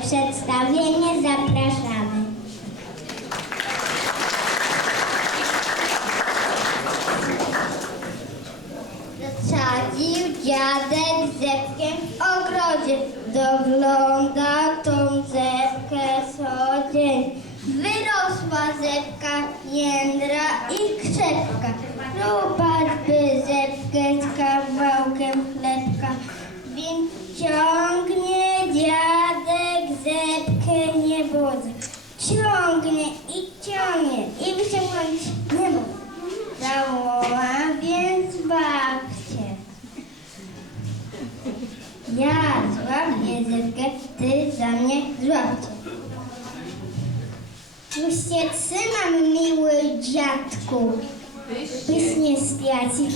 przedstawienie zapraszamy. Zasadził dziadek zepkiem w ogrodzie, dogląda tą zepkę co dzień. Wyrosła zepka, jędra i krzepka, rubać i ciągnie i wyciągnąć nie może. Zawoła więc babcię. Ja złapię zepkę, ty za mnie złapcie. Puśćcie syna, miły dziadku, pysznie straci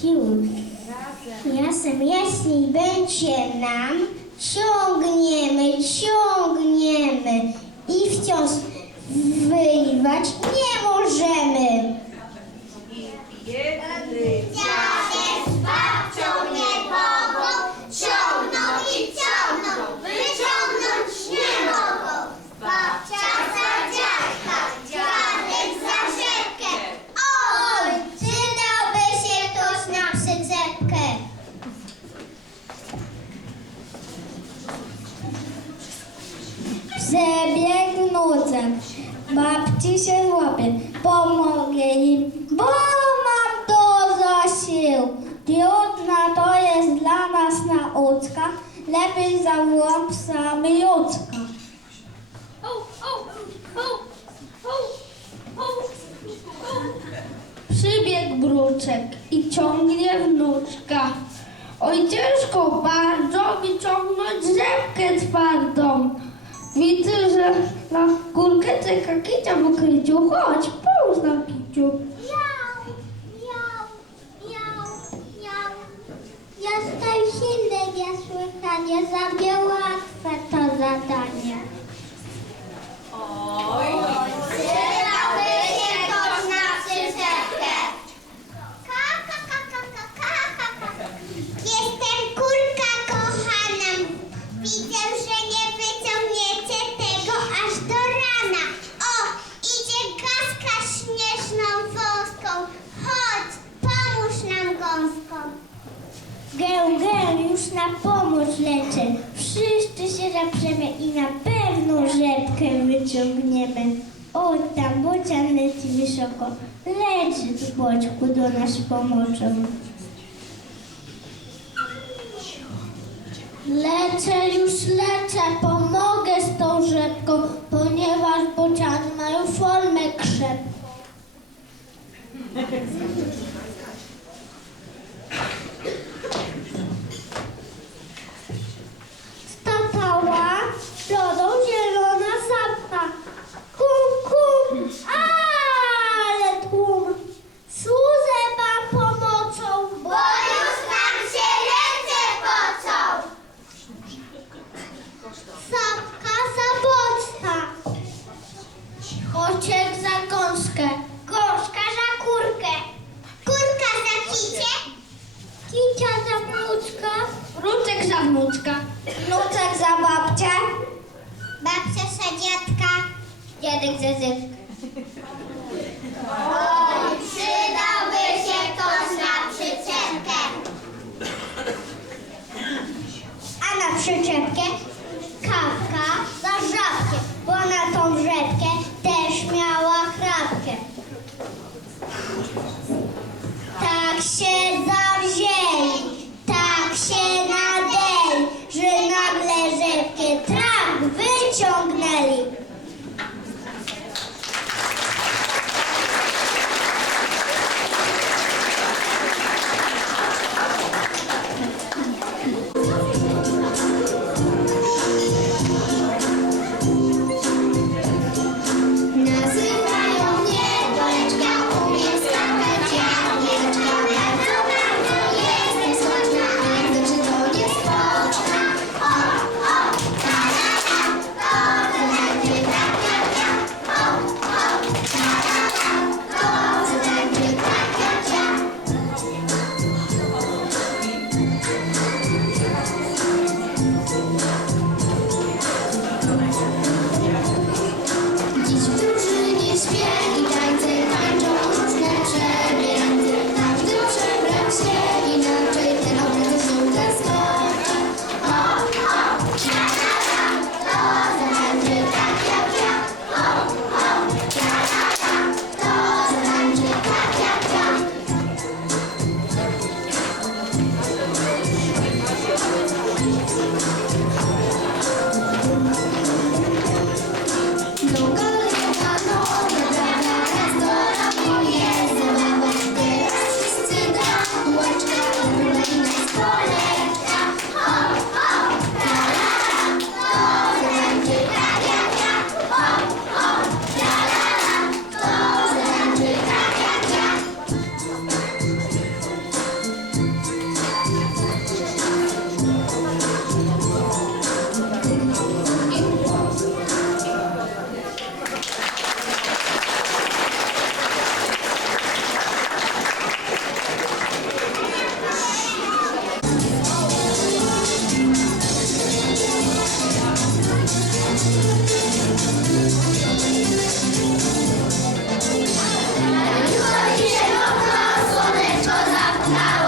siły. Jasem jaśniej będzie nam, ciągniemy, ciągniemy babci się złapie, pomogę im, bo mam dużo sił. Piękna to jest dla nas nauczka, lepiej zawołam psa Miluczka. Przybiegł bruczek i ciągnie wnuczka. Oj, ciężko bardzo wyciągnąć rzepkę twardą. Widzę, że na górkę czeka kicia w ukryciu. Chodź, połóż na pomoc lecę. Wszyscy się zaprzemy i na pewno rzepkę wyciągniemy. O, tam bocian leci wysoko. Leci z boczku do nas pomocą. Lecę, już lecę, pomogę z tą rzepką, ponieważ bociany mają formę krzepką. Wnuczka, wnuczek za babcię, babcia za dziadka. dziadek za zywkę. Oj, przydałby się ktoś na przyczepkę. A na przyczepkę now.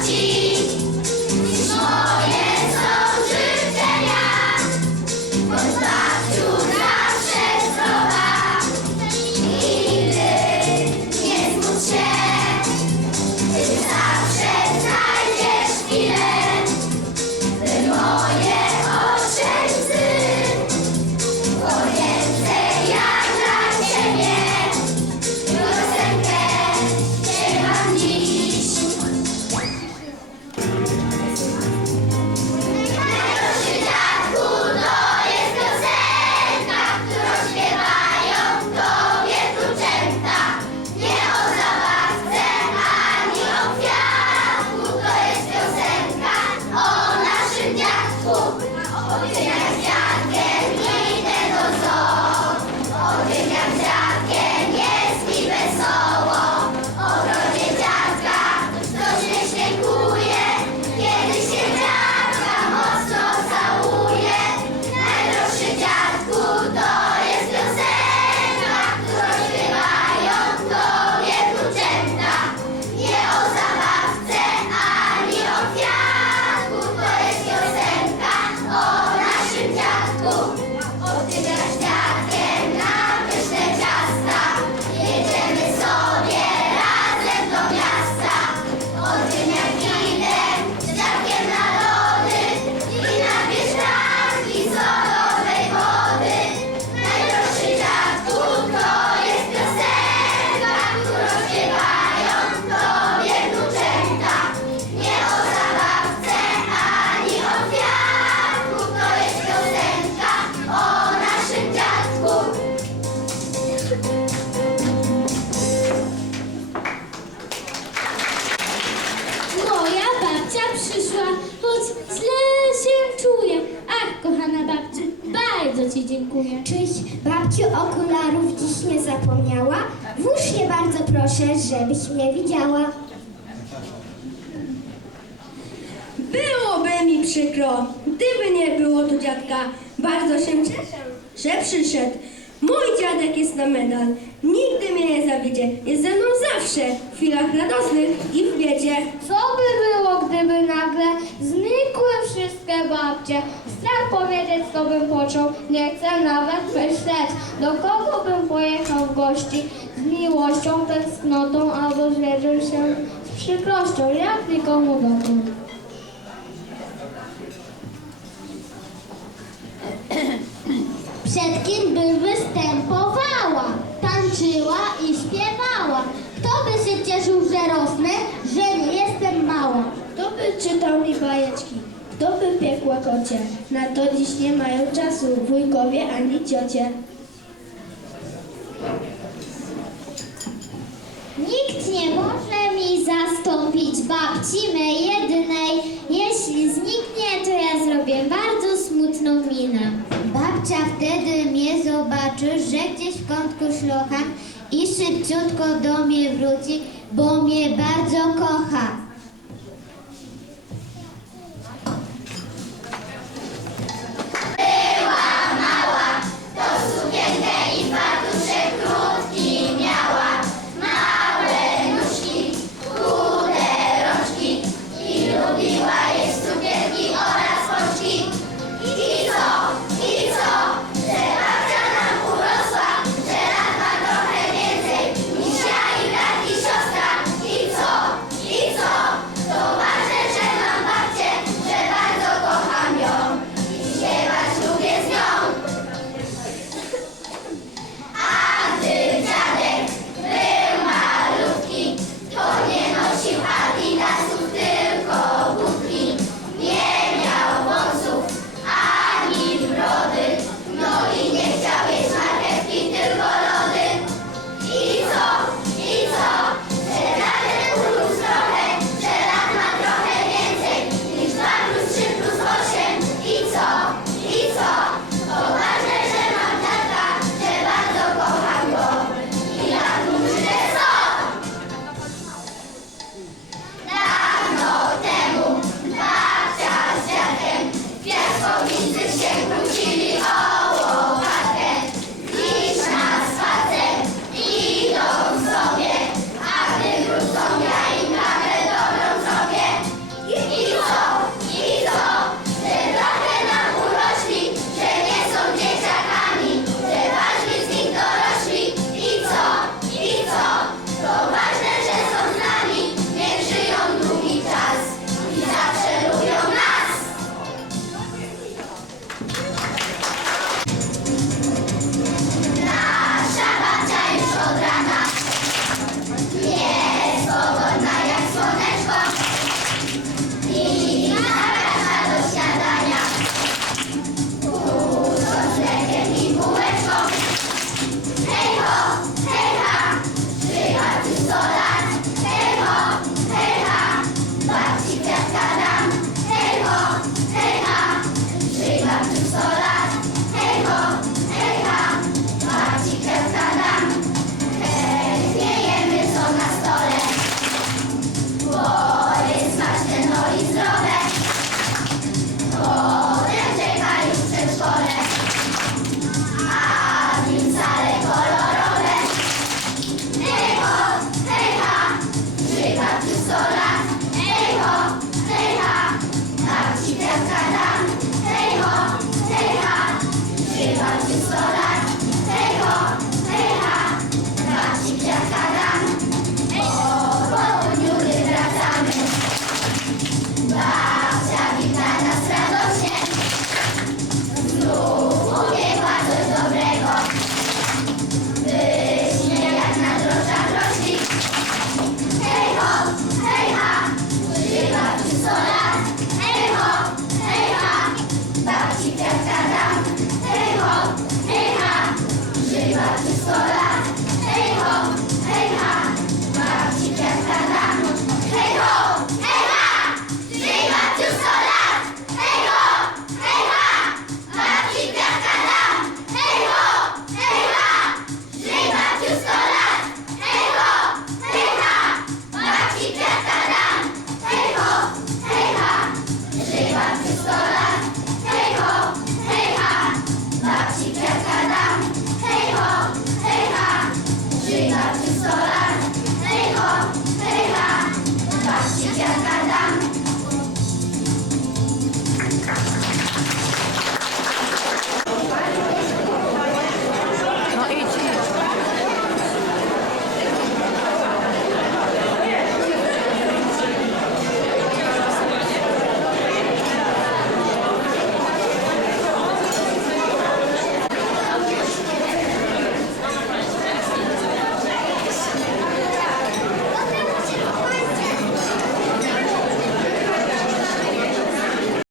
Party! Okularów dziś nie zapomniała? Włóż się bardzo proszę, żebyś mnie widziała. Byłoby mi przykro, gdyby nie było tu dziadka. Bardzo się cieszę, że przyszedł. Mój dziadek jest na medal. Nigdy mnie nie zawiedzie. Jest ze mną zawsze w chwilach radosnych i w biedzie. Co by było, gdyby nagle znikły wszystkie babcie? Strach powiedzieć, co bym począł, nie chcę nawet myśleć. Do kogo bym pojechał w gości? Z miłością, tęsknotą albo zwierzył się z przykrością, jak nikomu dotąd. Przed kim by występowała? Tańczyła i śpiewała. Kto by się cieszył, że rosnę, że nie jestem mała? Kto by czytał mi bajeczki? Kto by piekła kocie? Na to dziś nie mają czasu wujkowie ani ciocie. Nikt nie może mi zastąpić babci mej jedynej. Jeśli zniknie, to ja zrobię bardzo smutną minę. Babcia wtedy mnie zobaczy, że gdzieś w kątku szlocha i szybciutko do mnie wróci, bo mnie bardzo kocha. Diz.